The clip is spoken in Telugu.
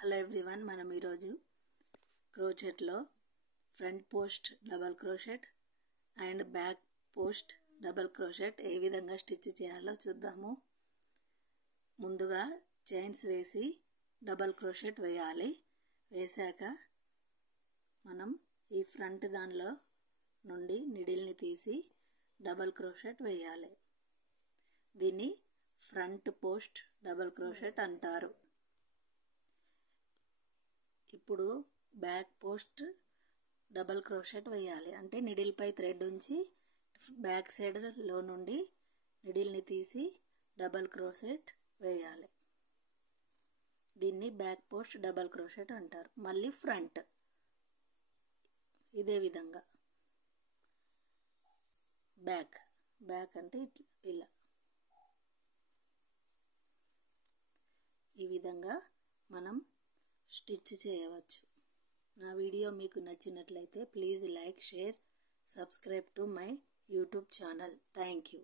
హలో ఎవ్రీవన్, మనం ఈరోజు క్రోచెట్లో front post double crochet and back post double crochet ఏ విధంగా స్టిచ్ చేయాలో చూద్దాము. ముందుగా చైన్స్ వేసి డబల్ క్రోచెట్ వేయాలి. వేసాక మనం ఈ ఫ్రంట్ దానిలో నుండి నిడిల్ని తీసి డబల్ క్రోచెట్ వేయాలి. దీన్ని ఫ్రంట్ పోస్ట్ డబల్ క్రోచెట్ అంటారు. ఇప్పుడు బ్యాక్ పోస్ట్ డబల్ క్రోచెట్ వేయాలి. అంటే నిడిల్ పై థ్రెడ్ ఉంచి బ్యాక్ సైడ్ లో నుండి నిడిల్ని తీసి డబల్ క్రోచెట్ వేయాలి. దీన్ని బ్యాక్ పోస్ట్ డబల్ క్రోచెట్ అంటారు. మళ్ళీ ఫ్రంట్ ఇదే విధంగా బ్యాక్ అంటే ఇలా ఈ విధంగా మనం స్టిచ్ చేయవచ్చు. నా వీడియో మీకు నచ్చినట్లయితే please like, share, subscribe to my YouTube channel. Thank you.